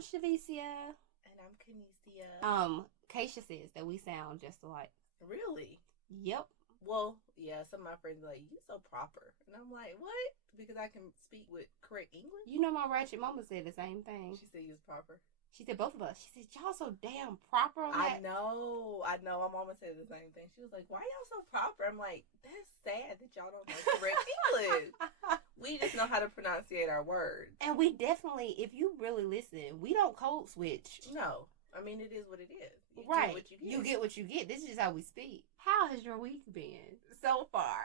Shavicia. And I'm Kinesia. Keisha says that we sound just alike. Really? Yep. Well, yeah, some of my friends are like, you so proper. And I'm like, what? Because I can speak with correct English? You know my ratchet mama said the same thing. She said you was proper. She said both of us. She said, y'all so damn proper on that. I know. My mama said the same thing. She was like, why y'all so proper? I'm like, that's sad that y'all don't know correct English. We just know how to pronunciate our words. And we definitely, if you really listen, we don't code switch. No. I mean, it is what it is. You right. Get what you get. You get what you get. This is how we speak. How has your week been so far?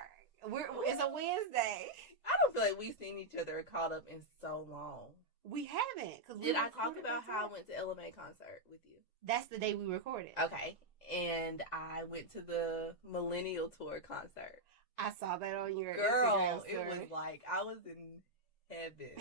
It's a Wednesday. I don't feel like we've seen each other caught up in so long. We haven't. Did I talk about how I went to LMA concert with you? That's the day we recorded. Okay. And I went to the Millennial Tour concert. I saw that on your Girl, Instagram story. It was like I was in heaven.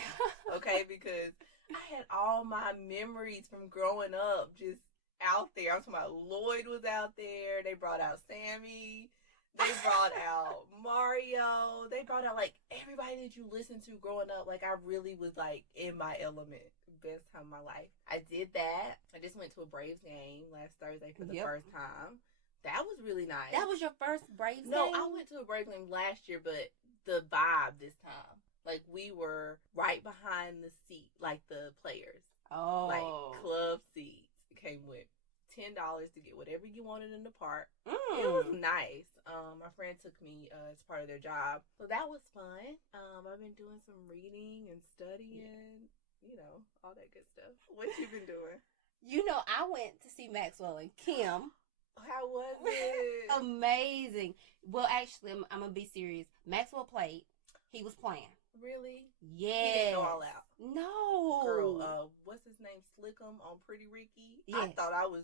Okay, because I had all my memories from growing up just out there. I'm talking about Lloyd was out there. They brought out Sammy. They brought out Mario. They brought out, like, everybody that you listened to growing up. Like, I really was, like, in my element. Best time of my life. I did that. I just went to a Braves game last Thursday for the first time. That was really nice. That was your first Braves game? No, I went to a Braves game last year, but the vibe this time. Like, we were right behind the seat, like the players. Oh. Like, club seats. It came with $10 to get whatever you wanted in the park. It was nice. My friend took me as part of their job. So that was fun. I've been doing some reading and studying, you know, all that good stuff. What you been doing? You know, I went to see Maxwell and Kim. How was it? Amazing. Well, actually, I'm going to be serious. Maxwell played. He was playing. Really? Yes. He didn't go all out. No. Girl, what's his name? Slickum on Pretty Ricky? Yes. I thought I was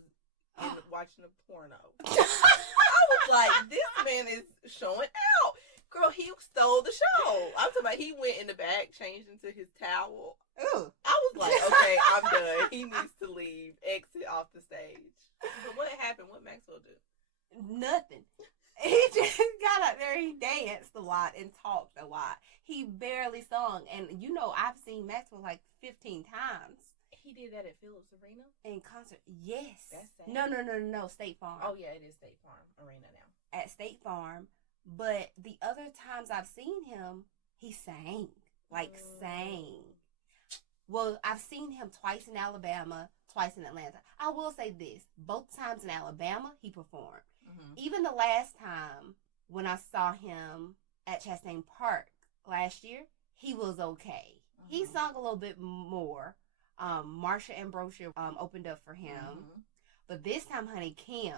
watching a porno. I was like, this man is showing out. Girl, he stole the show. I'm talking about he went in the back, changed into his towel. Ooh. I was like, okay, I'm done. He needs to leave. Exit off the stage. But what happened? What Maxwell do? Nothing. He just got up there, he danced a lot and talked a lot. He barely sung. And, you know, I've seen Maxwell like 15 times. He did that at Phillips Arena? In concert. Yes. That's sad. No. State Farm. Oh, yeah, it is State Farm Arena now. At State Farm. But the other times I've seen him, he sang. Like, sang. Well, I've seen him twice in Alabama, twice in Atlanta. I will say this. Both times in Alabama, he performed. Mm-hmm. Even the last time when I saw him at Chastain Park last year, he was okay. Mm-hmm. He sung a little bit more. Marsha Ambrosia opened up for him. Mm-hmm. But this time, honey, Kim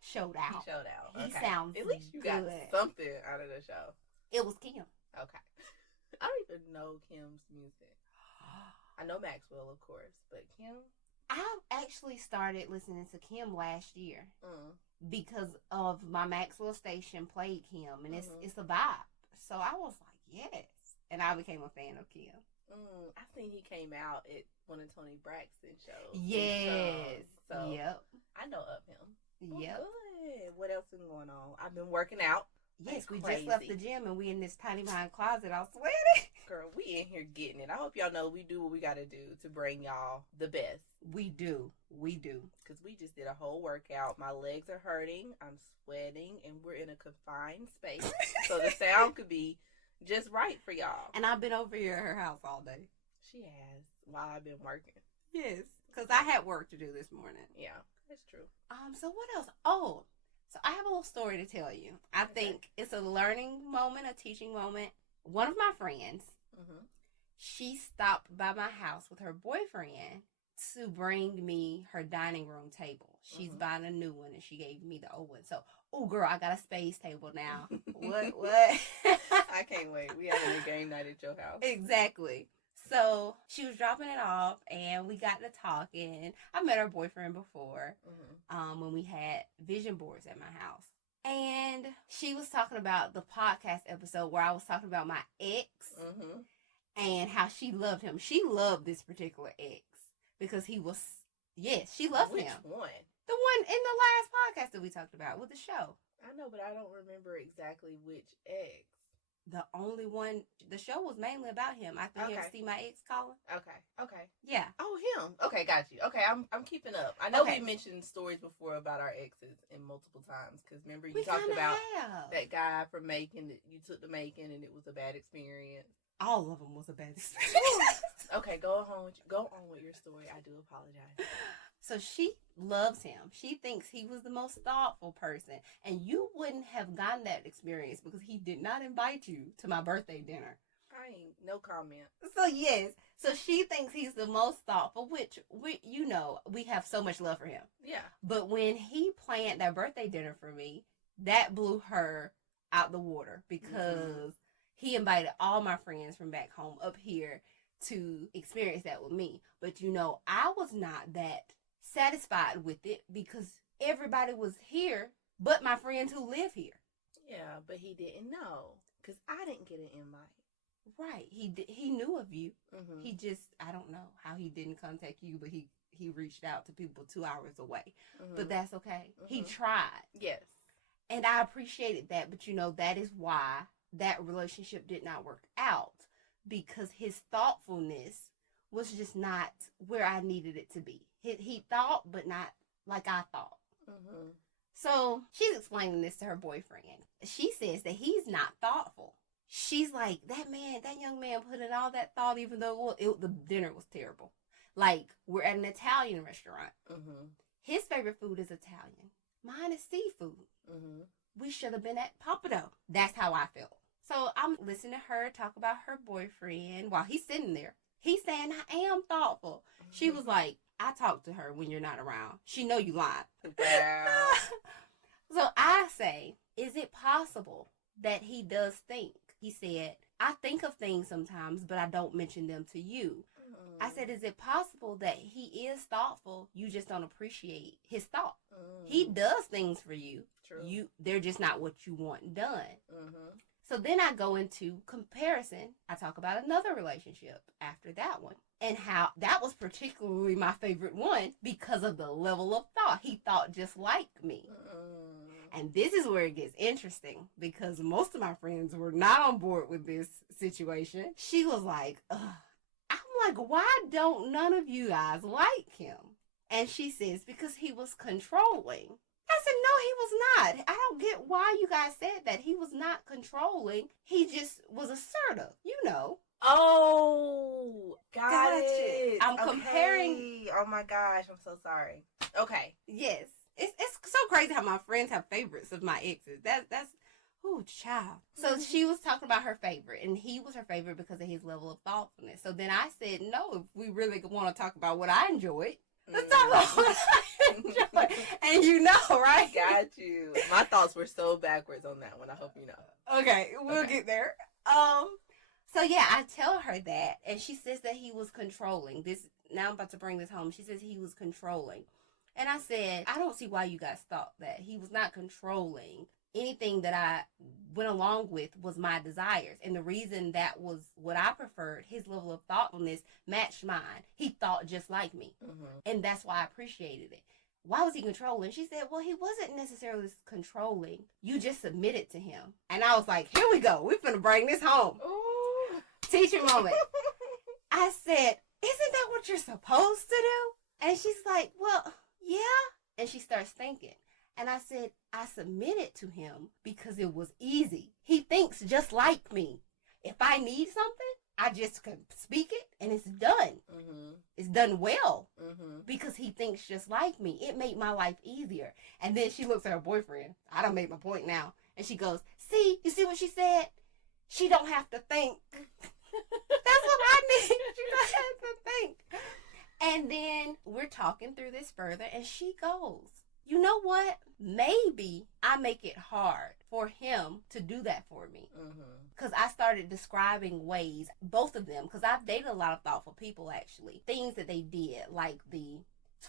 showed out. He showed out. He sounds at least you good. Got something out of the show. It was Kim. Okay. I don't even know Kim's music. I know Maxwell, of course, but Kim? I actually started listening to Kim last year because of my Maxwell station played Kim, and it's a vibe. So I was like, yes. And I became a fan of Kim. I seen he came out at one of Toni Braxton's shows. Yes. So yep. I know of him. Yep. Good. What else been going on? I've been working out. Yes, we just left the gym and we in this tiny behind closet all sweaty. Girl, we in here getting it. I hope y'all know we do what we got to do to bring y'all the best. We do. Because we just did a whole workout. My legs are hurting. I'm sweating. And we're in a confined space. So the sound could be just right for y'all. And I've been over here at her house all day. She has. While I've been working. Yes. Because I had work to do this morning. Yeah, that's true. So what else? Oh, so I have a little story to tell you. I think it's a learning moment, a teaching moment. One of my friends, she stopped by my house with her boyfriend to bring me her dining room table. She's buying a new one, and she gave me the old one. So, oh, girl, I got a space table now. What? I can't wait. We having a game night at your house. Exactly. So she was dropping it off, and we got to talking. I met her boyfriend before when we had vision boards at my house. And she was talking about the podcast episode where I was talking about my ex and how she loved him. She loved this particular ex because he was, she loved him. Which one? The one in the last podcast that we talked about with the show. I know, but I don't remember exactly which ex. The only one, the show was mainly about him. I can hear See My Ex Calling. Okay. Yeah. Oh, him. Okay, got you. Okay, I'm keeping up. I know we mentioned stories before about our exes in multiple times, because remember you talked about that guy from Macon that you took to Macon and it was a bad experience. All of them was a bad experience. Okay, go on with your story. I do apologize. So she loves him. She thinks he was the most thoughtful person. And you wouldn't have gotten that experience because he did not invite you to my birthday dinner. I ain't, no comment. So yes. So she thinks he's the most thoughtful, which we have so much love for him. Yeah. But when he planned that birthday dinner for me, that blew her out the water because he invited all my friends from back home up here to experience that with me. But I was not that satisfied with it because everybody was here but my friends who live here. Yeah, but he didn't know because I didn't get an invite. Right. He knew of you. He just, I don't know how he didn't contact you, but he reached out to people 2 hours away. But that's okay. He tried. Yes. And I appreciated that, but that is why that relationship did not work out, because his thoughtfulness was just not where I needed it to be. He thought, but not like I thought. So she's explaining this to her boyfriend. She says that he's not thoughtful. She's like, that young man put in all that thought, even though the dinner was terrible. Like, we're at an Italian restaurant. His favorite food is Italian. Mine is seafood. We should have been at Papado. That's how I felt. So I'm listening to her talk about her boyfriend while he's sitting there. He's saying, I am thoughtful. She was like, I talk to her when you're not around. She know you lied. Wow. So I say, is it possible that he does think? He said, I think of things sometimes, but I don't mention them to you. I said, is it possible that he is thoughtful? You just don't appreciate his thought. He does things for you. True. They're just not what you want done. So then I go into comparison. I talk about another relationship after that one and how that was particularly my favorite one because of the level of thought. He thought just like me. And this is where it gets interesting because most of my friends were not on board with this situation. She was like, ugh. I'm like, why don't none of you guys like him? And she says, because he was controlling. I said, no, he was not. I don't get why you guys said that. He was not controlling. He just was assertive, Oh, got it. I'm comparing. Oh my gosh, I'm so sorry. Okay. Yes. It's so crazy how my friends have favorites of my exes. That's oh, child. So she was talking about her favorite, and he was her favorite because of his level of thoughtfulness. So then I said, no, if we really want to talk about what I enjoyed, let's talk about what I enjoyed. And right? Got you. My thoughts were so backwards on that one. I hope you know. Okay, we'll get there. So yeah, I tell her that, and she says that he was controlling. Now I'm about to bring this home. She says he was controlling. And I said, I don't see why you guys thought that. He was not controlling. Anything that I went along with was my desires. And the reason that was what I preferred, his level of thoughtfulness matched mine. He thought just like me. And that's why I appreciated it. Why was he controlling? She said, well, he wasn't necessarily controlling. You just submitted to him. And I was like, here we go. We're finna bring this home. Ooh. Teaching moment. I said, isn't that what you're supposed to do? And she's like, well, yeah. And she starts thinking. And I said, I submitted to him because it was easy. He thinks just like me. If I need something, I just can speak it and it's done. It's done well because he thinks just like me. It made my life easier. And then she looks at her boyfriend. I done made my point now. And she goes, see, you see what she said? She don't have to think. That's what I need. She don't have to think. And then we're talking through this further and she goes, you know what? Maybe I make it hard for him to do that for me. Because I started describing ways, both of them, because I've dated a lot of thoughtful people, actually. Things that they did, like the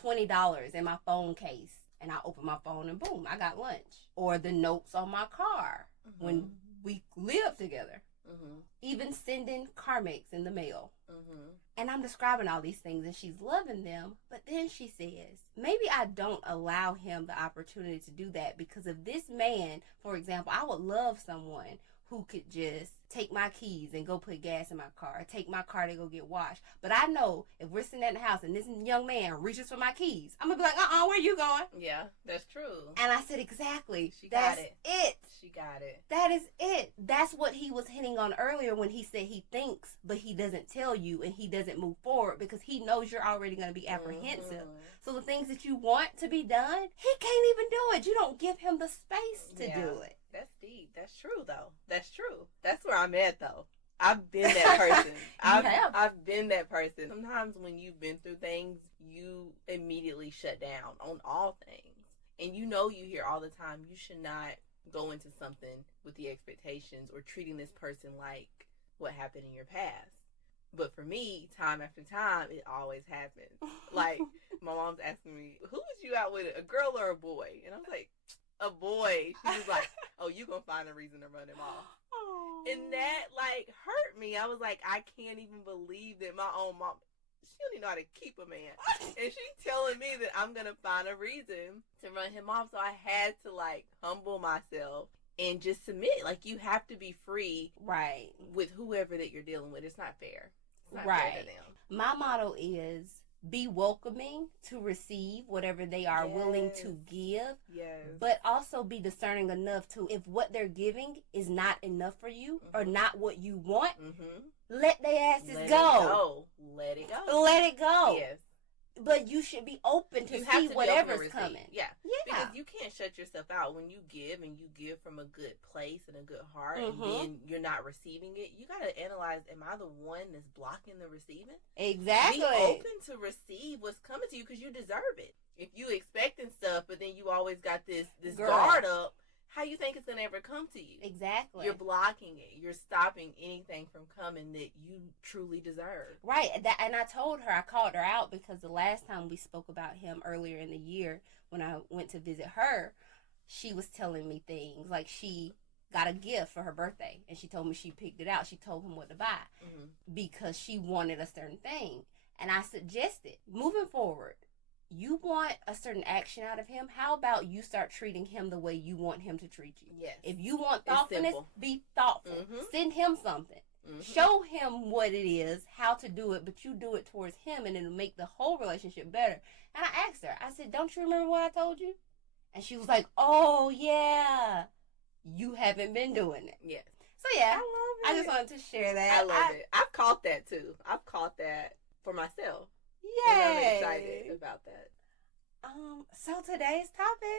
$20 in my phone case. And I opened my phone and boom, I got lunch. Or the notes on my car when we lived together. Even sending Carmex in the mail. And I'm describing all these things and she's loving them. But then she says, maybe I don't allow him the opportunity to do that because of this man, for example, I would love someone who could just take my keys and go put gas in my car, take my car to go get washed. But I know if we're sitting at the house and this young man reaches for my keys, I'm going to be like, where you going? Yeah, that's true. And I said, exactly. She got That's it. She got it. That is it. That's what he was hitting on earlier when he said he thinks, but he doesn't tell you and he doesn't move forward because he knows you're already going to be apprehensive. Mm-hmm. So the things that you want to be done, he can't even do it. You don't give him the space to do it. That's deep. That's true, though. That's true. That's where I'm at, though. I've been that person. I've been that person. Sometimes when you've been through things, you immediately shut down on all things. And you hear all the time, you should not go into something with the expectations or treating this person like what happened in your past. But for me, time after time, it always happens. Like, my mom's asking me, who was you out with, a girl or a boy? And I was like, a boy. She was like, oh, you gonna find a reason to run him off. Aww. And that, hurt me. I was like, I can't even believe that my own mom, she don't even know how to keep a man. And she's telling me that I'm gonna find a reason to run him off. So I had to, humble myself and just submit. You have to be free. Right. With whoever that you're dealing with. It's not fair. It's not right. fair to them. My motto is be welcoming to receive whatever they are willing to give. Yes. But also be discerning enough to, if what they're giving is not enough for you or not what you want, let their asses go. Let it go. Let it go. Yes. But you should be open to see whatever's coming. Yeah. Because you can't shut yourself out when you give, and you give from a good place and a good heart, and then you're not receiving it. You got to analyze, am I the one that's blocking the receiving? Exactly. Be open to receive what's coming to you because you deserve it. If you expecting stuff, but then you always got this guard up, how you think it's going to ever come to you? Exactly. You're blocking it. You're stopping anything from coming that you truly deserve. Right. And I told her, I called her out because the last time we spoke about him earlier in the year when I went to visit her, she was telling me things like she got a gift for her birthday and she told me she picked it out. She told him what to buy because she wanted a certain thing. And I suggested, moving forward, you want a certain action out of him, how about you start treating him the way you want him to treat you? Yes. If you want thoughtfulness, be thoughtful. Send him something. Show him what it is, how to do it, but you do it towards him and it'll make the whole relationship better. And I asked her, I said, don't you remember what I told you? And she was like, oh, yeah, you haven't been doing it. Yes. So, yeah, I love it. I just wanted to share that. I love it. I've caught that, too. I've caught that for myself. Yay. And I'm excited about that. So today's topic.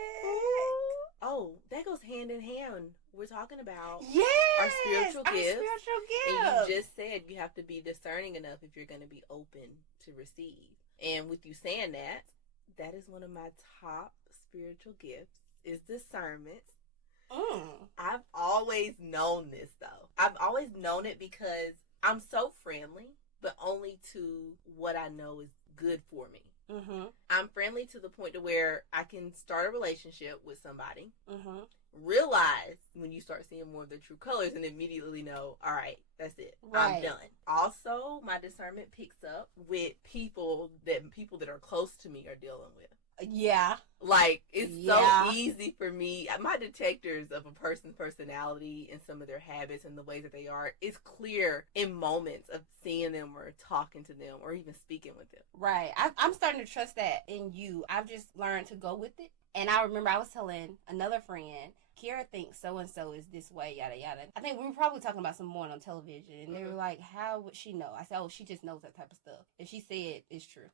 Oh, that goes hand in hand. We're talking about our spiritual gifts. And you just said you have to be discerning enough if you're going to be open to receive. And with you saying that, that is one of my top spiritual gifts is discernment. I've always known this, though. I've always known it because I'm so friendly, but only to what I know is good for me. I'm friendly to the point to where I can start a relationship with somebody, realize when you start seeing more of their true colors, and immediately know, all right, that's it. Right. I'm done. Also, my discernment picks up with people that are close to me are dealing with. Yeah. It's so easy for me. My detectors of a person's personality and some of their habits and the ways that they are is clear in moments of seeing them or talking to them or even speaking with them. Right. I'm starting to trust that in you. I've just learned to go with it. And I remember I was telling another friend, Kira thinks so-and-so is this way, yada, yada. I think we were probably talking about someone on television. And they were like, how would she know? I said, oh, she just knows that type of stuff. If she said it's true.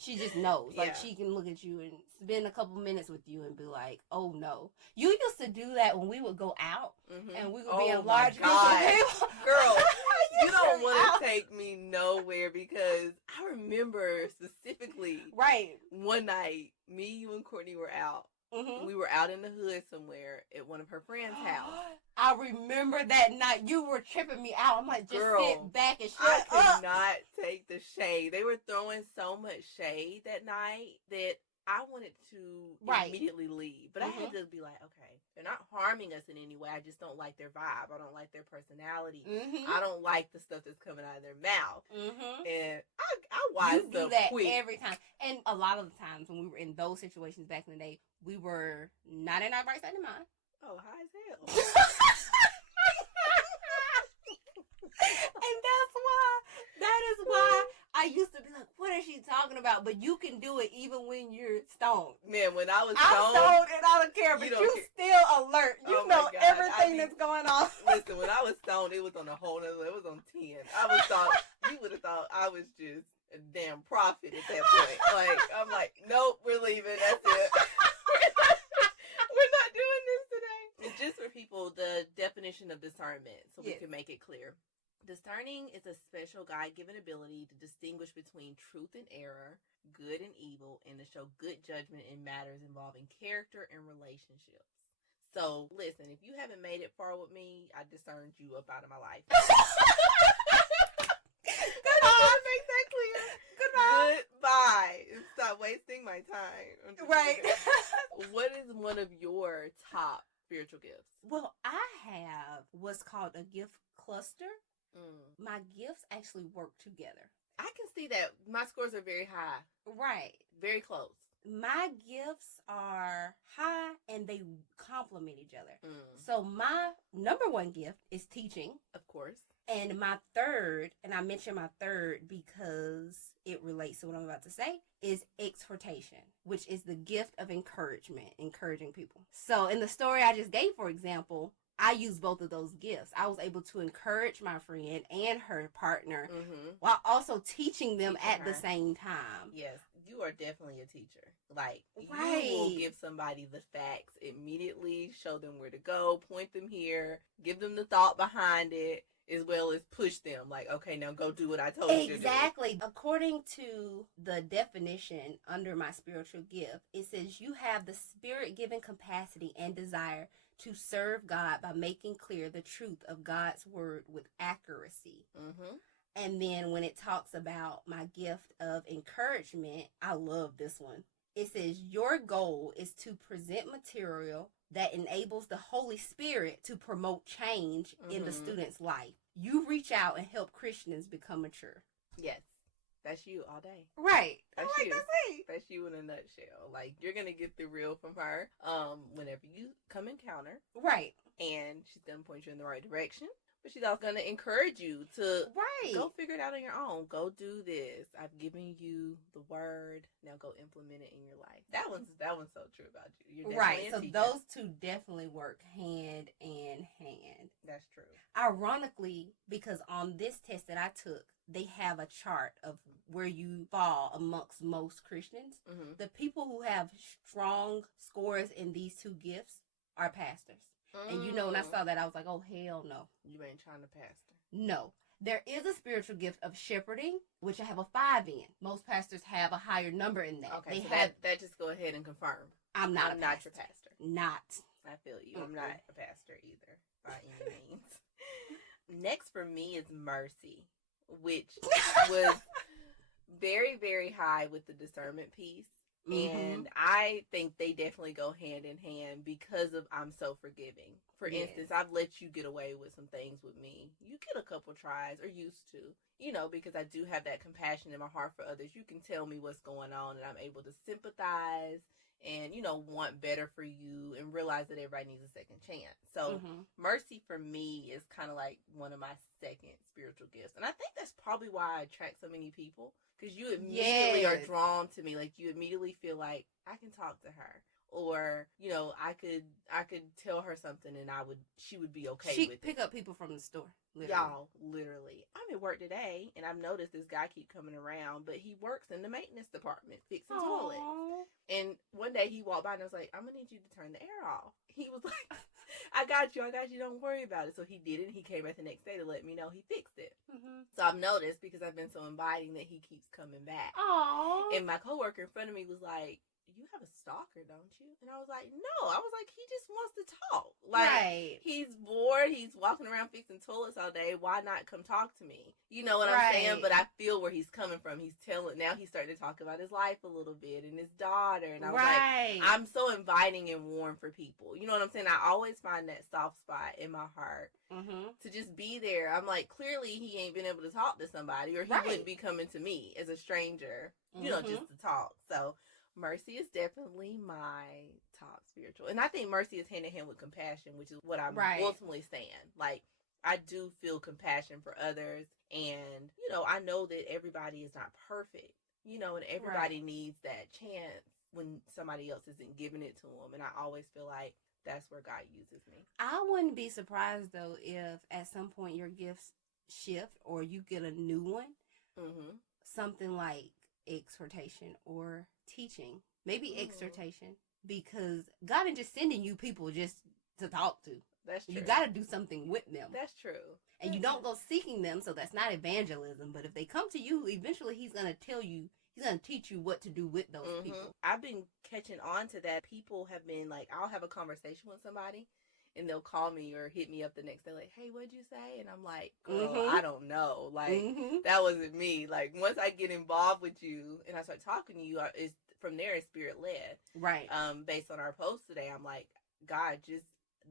She just knows. She can look at you and spend a couple minutes with you and be like, oh, no. You used to do that when we would go out and we would be in large groups of people. Girl, you don't want to take me nowhere because I remember specifically one night, me, you, and Courtney were out. We were out in the hood somewhere at one of her friends' house. I remember that night. You were tripping me out. I'm like, just sit back and shut up. I could not take the shade. They were throwing so much shade that night that I wanted to immediately leave. But I had to be like, okay, they're not harming us in any way. I just don't like their vibe. I don't like their personality. I don't like the stuff that's coming out of their mouth. And I wised up quick. You do that every time. And a lot of the times when we were in those situations back in the day, we were not in our right state of mind. Oh, high as hell. And that is why I used to be like, what is she talking about? But you can do it even when you're stoned. Man, when I was I'm stoned and I don't care, but you still alert. You know everything that's going on. Listen, when I was stoned, it was on a whole nother, it was on 10. You would have thought I was just a damn prophet at that point. Like, I'm like, nope, we're leaving. That's it. We're not doing this today. And just for people, the definition of discernment, so we can make it clear. Discerning is a special God-given ability to distinguish between truth and error, good and evil, and to show good judgment in matters involving character and relationships. So, listen, if you haven't made it far with me, I discerned you up out of my life. Goodbye. Make that clear. Goodbye. Stop wasting my time. Right. What is one of your top spiritual gifts? Well, I have what's called a gift cluster. My gifts actually work together. I can see that. My scores are very high. Right. Very close. My gifts are high and they complement each other. So my number one gift is teaching. Of course. And my third, and I mention my third because it relates to what I'm about to say, is exhortation, which is the gift of encouragement, encouraging people. So in the story I just gave, for example, I used both of those gifts. I was able to encourage my friend and her partner while also teaching them at the same time. Yes, you are definitely a teacher. Like, you will give somebody the facts immediately, show them where to go, point them here, give them the thought behind it, as well as push them. Like, okay, now go do what I told you to do. Exactly. According to the definition under my spiritual gift, it says you have the spirit-given capacity and desire to serve God by making clear the truth of God's word with accuracy. And then when it talks about my gift of encouragement, I love this one. It says your goal is to present material that enables the Holy Spirit to promote change in the student's life. You reach out and help Christians become mature. Yes. That's you all day. Right. That's you. That's you in a nutshell. Like, you're going to get the real from her whenever you come encounter. Right. And she's going to point you in the right direction. But she's also going to encourage you to go figure it out on your own. Go do this. I've given you the word. Now go implement it in your life. That one's so true about you. You're right. So those two definitely work hand in hand. That's true. Ironically, because on this test that I took, they have a chart of where you fall amongst most Christians. The people who have strong scores in these two gifts are pastors. And you know, when I saw that, I was like, oh, hell no. You ain't trying to pastor. No. There is a spiritual gift of shepherding, which I have a 5 in. Most pastors have a higher number in that. Okay, so that just go ahead and confirm. I'm not your pastor. Not. I feel you. I'm not a pastor either, by any means. Next for me is mercy, which was very, very high with the discernment piece. And I think they definitely go hand in hand because of I'm so forgiving. For instance, I've let you get away with some things with me. You get a couple tries, or used to, you know, because I do have that compassion in my heart for others. You can tell me what's going on, and I'm able to sympathize and, you know, want better for you and realize that everybody needs a second chance. So mercy for me is kind of like one of my second spiritual gifts. And I think that's probably why I attract so many people. Because you immediately are drawn to me. Like, you immediately feel like I can talk to her. Or, you know, I could tell her something and she would be okay with it. She'd pick up people from the store. Literally. Y'all, literally. I'm at work today and I've noticed this guy keep coming around, but he works in the maintenance department fixing toilets. And one day he walked by and I was like, I'm going to need you to turn the air off. He was like, I got you, don't worry about it. So he did it, and he came back the next day to let me know he fixed it. So I've noticed, because I've been so inviting, that he keeps coming back. Aww. And my coworker in front of me was like, you have a stalker, don't you? And I was like, no. I was like, he just wants to talk. Like, he's bored. He's walking around fixing toilets all day. Why not come talk to me? You know what I'm saying? But I feel where he's coming from. He's starting to talk about his life a little bit and his daughter. And I was like, I'm so inviting and warm for people. You know what I'm saying? I always find that soft spot in my heart to just be there. I'm like, clearly he ain't been able to talk to somebody, or he wouldn't be coming to me as a stranger, you know, just to talk. So mercy is definitely my top spiritual. And I think mercy is hand in hand with compassion, which is what I'm ultimately saying. Like, I do feel compassion for others. And, I know that everybody is not perfect, and everybody needs that chance when somebody else isn't giving it to them. And I always feel like that's where God uses me. I wouldn't be surprised, though, if at some point your gifts shift or you get a new one. Mm-hmm. Something like exhortation or teaching. Maybe exhortation. Because God ain't just sending you people just to talk to. That's true. You got to do something with them. That's true. And you don't go seeking them, so that's not evangelism. But if they come to you, eventually he's going to tell you, he's going to teach you what to do with those people. I've been catching on to that. People have been like, I'll have a conversation with somebody, and they'll call me or hit me up the next day like, hey, what'd you say? And I'm like, girl, I don't know. Like, that wasn't me. Like, once I get involved with you and I start talking to you, it's from there, it's spirit-led. Right. Based on our post today, I'm like, God,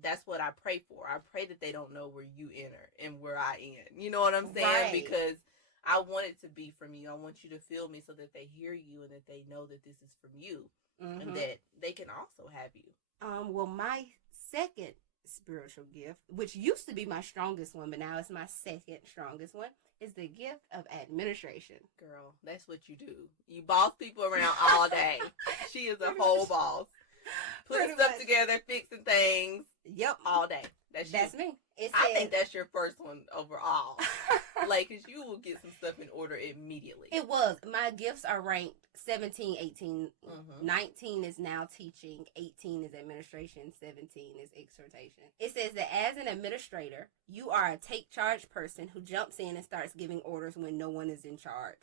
that's what I pray for. I pray that they don't know where you enter and where I end. You know what I'm saying? Right. Because I want it to be from you. I want you to feel me so that they hear you and that they know that this is from you and that they can also have you. Well, my second spiritual gift, which used to be my strongest one, but now it's my second strongest one, is the gift of administration. Girl, that's what you do. You boss people around all day. She is a whole boss. Putting stuff together, fixing things. Yep. All day. That's me. I think that's your first one overall. Like, because you will get some stuff in order immediately. It was. My gifts are ranked 17, 18. 19 is now teaching. 18 is administration. 17 is exhortation. It says that as an administrator, you are a take charge person who jumps in and starts giving orders when no one is in charge.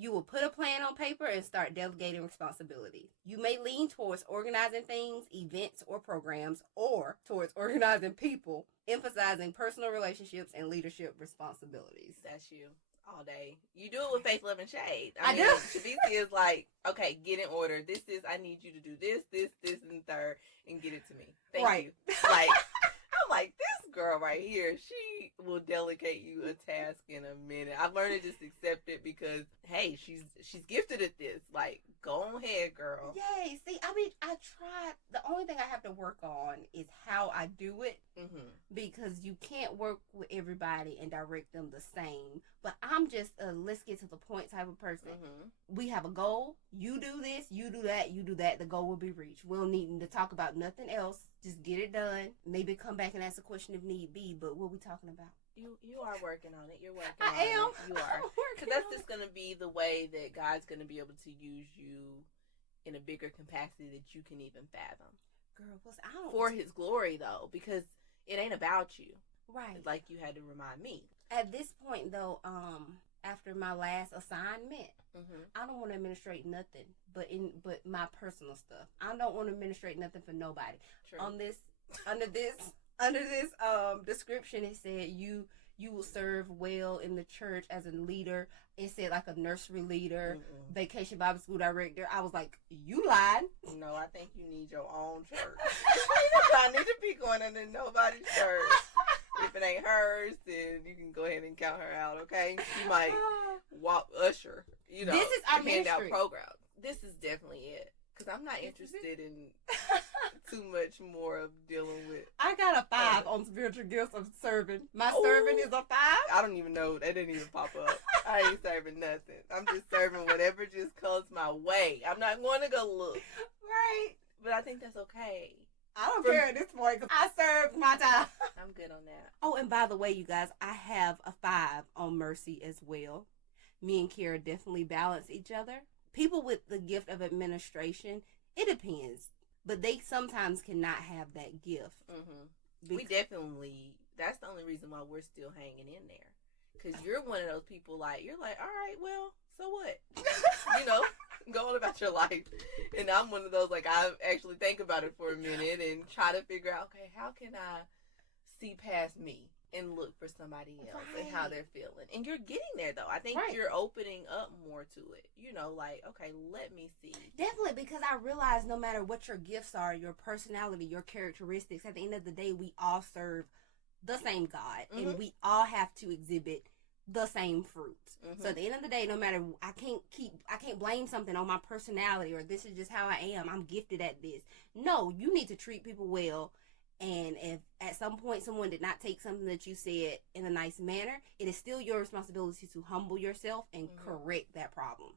You will put a plan on paper and start delegating responsibilities. You may lean towards organizing things, events, or programs, or towards organizing people, emphasizing personal relationships and leadership responsibilities. That's you all day. You do it with faith, love, and shade. I do. Shabisi is like, okay, get in order. I need you to do this, and third, and get it to me. Thank you. Like, I'm like, this girl right here, she will delegate you a task in a minute. I've learned to just accept it because, hey, she's gifted at this. Like, go ahead, girl. Yay. See, I mean, I tried. The only thing I have to work on is how I do it. Because you can't work with everybody and direct them the same. But I'm just a let's get to the point type of person. We have a goal. You do this, you do that, you do that. The goal will be reached. We'll need to talk about nothing else. Just get it done. Maybe come back and ask a question if need be. But what are we talking about? You are working on it. You're working on it. I am. You are. Because that's just going to be the way that God's going to be able to use you in a bigger capacity that you can even fathom. Girl, I don't... For His glory, though, because it ain't about you. Right. Like you had to remind me. At this point, though, after my last assignment, I don't want to administrate nothing but my personal stuff. I don't want to administrate nothing for nobody. True. Under this description, it said you will serve well in the church as a leader. It said like a nursery leader, vacation Bible school director. I was like, you lied. No, I think you need your own church. I need to be going into nobody's church. If it ain't hers, then you can go ahead and count her out, okay? She might usher, this is our hand out ministry. programs. This is definitely it. Because I'm not interested in too much more of dealing with... I got a 5 on spiritual gifts of serving. My serving is a 5. I don't even know. That didn't even pop up. I ain't serving nothing. I'm just serving whatever just comes my way. I'm not going to go look. Right. But I think that's okay. I don't care at this point because I served my time. I'm good on that. Oh, and by the way, you guys, I have a 5 on mercy as well. Me and Kira definitely balance each other. People with the gift of administration, it depends. But they sometimes cannot have that gift. We definitely, that's the only reason why we're still hanging in there. Because you're one of those people you're like, all right, well, so what? Go on about your life. And I'm one of those, I actually think about it for a minute and try to figure out, okay, how can I see past me and look for somebody else and how they're feeling? And you're getting there, though. I think you're opening up more to it. Okay, let me see. Definitely, because I realize no matter what your gifts are, your personality, your characteristics, at the end of the day, we all serve the same God. And we all have to exhibit the same fruits. So at the end of the day, no matter, I can't blame something on my personality or this is just how I am. I'm gifted at this. No, you need to treat people well And if at some point someone did not take something that you said in a nice manner, it is still your responsibility to humble yourself and correct that problem.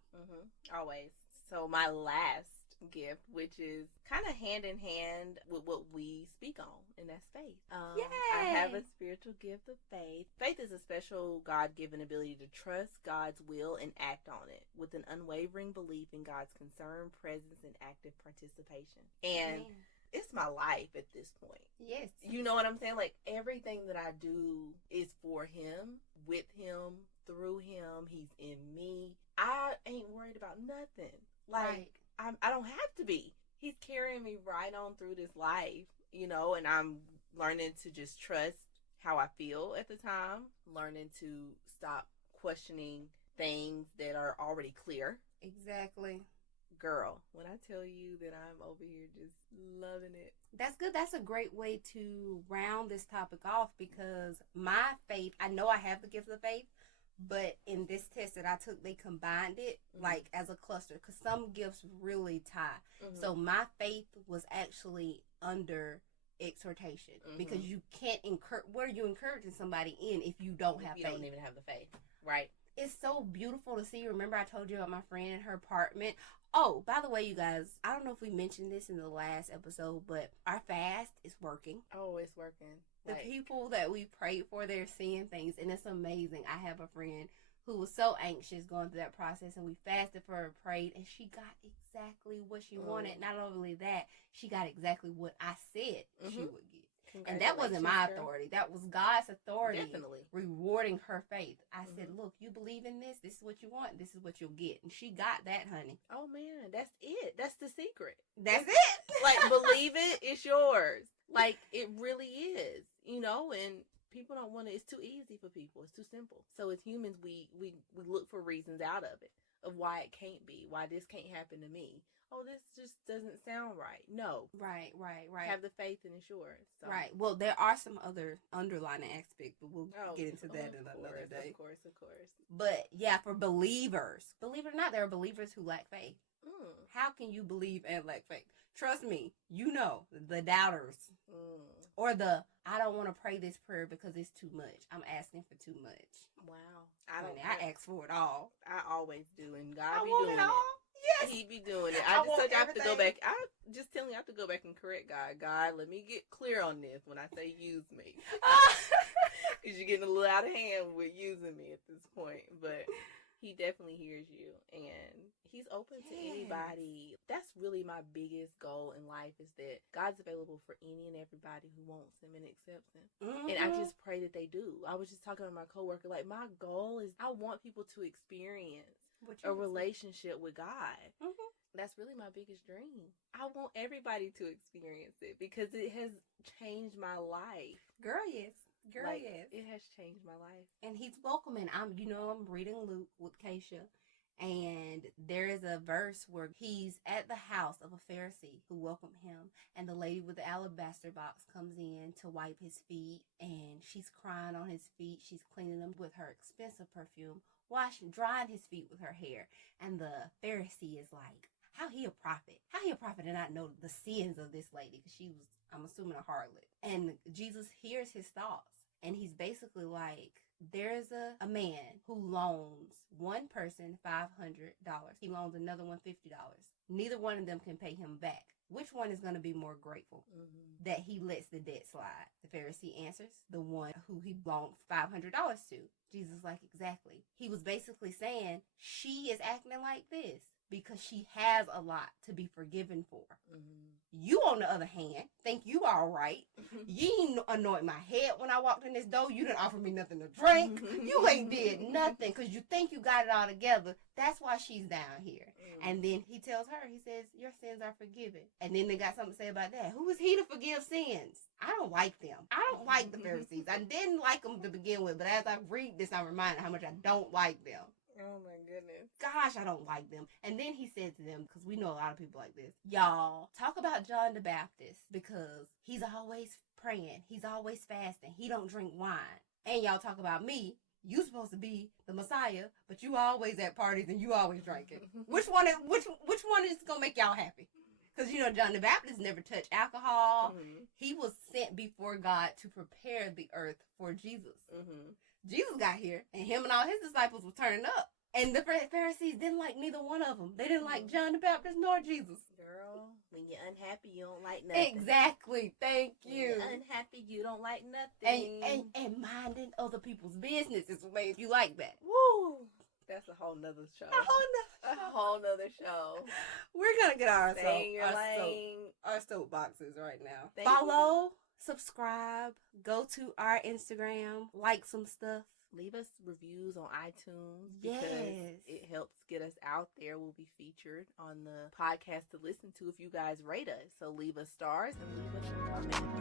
Always. So my last gift, which is kind of hand in hand with what we speak on, and that's faith. I have a spiritual gift of faith. Faith is a special God-given ability to trust God's will and act on it with an unwavering belief in God's concern, presence, and active participation. And it's my life at this point. Yes. You know what I'm saying? Like, everything that I do is for him, with him, through him. He's in me. I ain't worried about nothing. Like, I don't have to be. He's carrying me right on through this life, you know, and I'm learning to just trust how I feel at the time, learning to stop questioning things that are already clear. Exactly. Girl, when I tell you that I'm over here just loving it. That's good. That's a great way to round this topic off, because my faith, I know I have the gift of faith, but in this test that I took, they combined it like as a cluster, because some gifts really tie. So my faith was actually under exhortation, because you can't what are you encouraging somebody in if you don't have faith? You don't even have the faith. Right. It's so beautiful to see. Remember I told you about my friend in her apartment? Oh, by the way, you guys, I don't know if we mentioned this in the last episode, but our fast is working. Oh, it's working. The people that we prayed for, they're seeing things, and it's amazing. I have a friend who was so anxious going through that process, and we fasted for her, prayed, and she got exactly what she wanted. Not only that, she got exactly what I said she would get. And that wasn't my authority. That was God's authority. Definitely. Rewarding her faith. I said, look, you believe in this. This is what you want. This is what you'll get. And she got that, honey. Oh, man. That's it. That's the secret. That's it. Like, believe it. It's yours. Like, it really is. You know, and people don't want it. It's too easy for people. It's too simple. So as humans, we look for reasons out of it, of why it can't be, why this can't happen to me. Oh, this just doesn't sound right. No. Right. Have the faith and it's yours. So. Right. Well, there are some other underlying aspects, but we'll get into that another day. Of course. But yeah, for believers, believe it or not, there are believers who lack faith. How can you believe and lack faith? Trust me, you know, the doubters. Or I don't want to pray this prayer because it's too much. I'm asking for too much. Wow. I ask for it all. I always do, and God be doing it. Yes. He be doing it. I just told you I have to go back. I just telling you I have to go back and correct God. God, let me get clear on this when I say use me. Because you're getting a little out of hand with using me at this point. But he definitely hears you. And he's open to anybody. That's really my biggest goal in life, is that God's available for any and everybody who wants him and accepts him. And I just pray that they do. I was just talking to my coworker, like, my goal is I want people to experience a relationship with God. That's really my biggest dream. I want everybody to experience it because it has changed my life. Girl, yes. It has changed my life. And he's welcoming. I'm reading Luke with Keisha, and there is a verse where he's at the house of a Pharisee who welcomed him, and the lady with the alabaster box comes in to wipe his feet, and she's crying on his feet. She's cleaning them with her expensive perfume, drying his feet with her hair. And the Pharisee is like, how he a prophet? How he a prophet and not know the sins of this lady? Because she was, I'm assuming, a harlot. And Jesus hears his thoughts, and he's basically like, there's a man who loans one person $500. He loans another one $50. Neither one of them can pay him back. Which one is going to be more grateful that he lets the debt slide? The Pharisee answers, the one who he loaned $500 to. Jesus like, exactly. He was basically saying, she is acting like this because she has a lot to be forgiven for. You, on the other hand, think you all right. You ain't anoint my head when I walked in this door. You didn't offer me nothing to drink. You ain't did nothing because you think you got it all together. That's why she's down here. And then he tells her, he says, your sins are forgiven. And then they got something to say about that. Who is he to forgive sins? I don't like them. I don't like the Pharisees. I didn't like them to begin with, but as I read this, I'm reminded how much I don't like them. Oh my goodness. Gosh, I don't like them. And then he said to them, because we know a lot of people like this, y'all, talk about John the Baptist because he's always praying. He's always fasting. He don't drink wine. And y'all talk about me. You supposed to be the Messiah, but you always at parties and you always drinking. Which one is gonna make y'all happy? Because, John the Baptist never touched alcohol. Mm-hmm. He was sent before God to prepare the earth for Jesus. Mm-hmm. Jesus got here, and him and all his disciples were turning up. And the Pharisees didn't like neither one of them. They didn't like John the Baptist nor Jesus. Girl, when you're unhappy, you don't like nothing. Exactly. Thank you. When you're unhappy, you don't like nothing. And minding other people's business is what made you like that. Woo! That's a whole nother show. A whole nother show. We're going to get our soapboxes right now. Follow, subscribe, go to our Instagram, like some stuff. Leave us reviews on iTunes. Yes. Because it helps get us out there. We'll be featured on the podcast to listen to if you guys rate us. So leave us stars and leave us some comments.